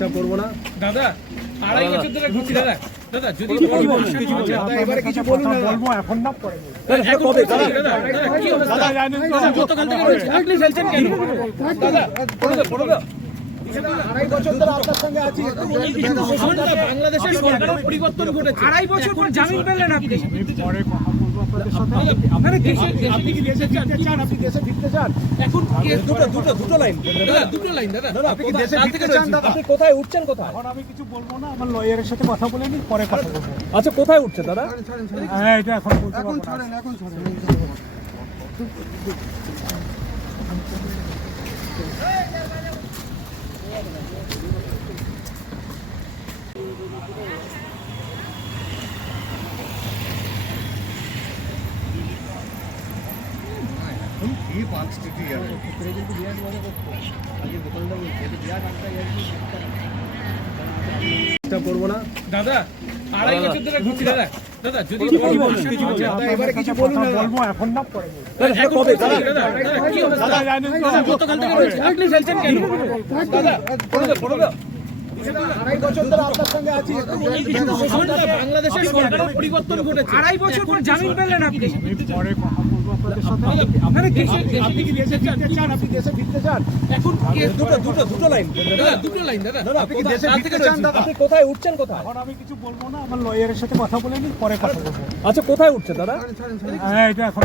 Disturb করব না। দাদা আড়াই বছর ধরে ঘুরছি দাদা। দাদা যদি এবারে কিছু বলুন বলব এখন না পরে কবে দাদা দাদা দাদা? দাদা, গতকাল থেকে কেন? দাদা আড়াই বছর ধরে আপনার সঙ্গে আছি ঘণ্টা বাংলাদেশের সরকারের পরিবর্তন ঘটেছে আড়াই বছর পর জামিন পেলেন আপনি। পরে কথা বলব আপনাদের সাথে আপনারা দেশে আপনি কি দেশে চান চান আপনি দেশে ফিরতে চান। এখন কে- দুটো দুটো দুটো লাইন দাদা দুটো লাইন দাদা। আপনি দেশে ফিরতে চান দাদা আপনি কোথায় উঠছেন কোথায়? এখন আমি কিছু বলব না আমার লয়ারের সাথে কথা বলে নি পরে কথা বলব। আচ্ছা কোথায় উঠছে দাদা? হ্যাঁ এটা এখন। ডিস্টার্ব করব না দাদা। আড়াই বছর ধরে ঘুরছি দাদা। দাদা যদি দাদা এবারে কিছু বলুন বলব এখন না পরে কবে দাদা দাদা? গতকাল থেকে আপনি ফেলছেন কেন? দাদা আড়াই বছর পর জামিন পেলেন দেশে চান আপনি দেশে ফিরতে চান দুটো লাইন দাদা কোথায় উঠছেন কোথায় আমি কিছু বলব না আমার সাথে কথা বলে পরে আচ্ছা কোথায় উঠছে দাদা এখন।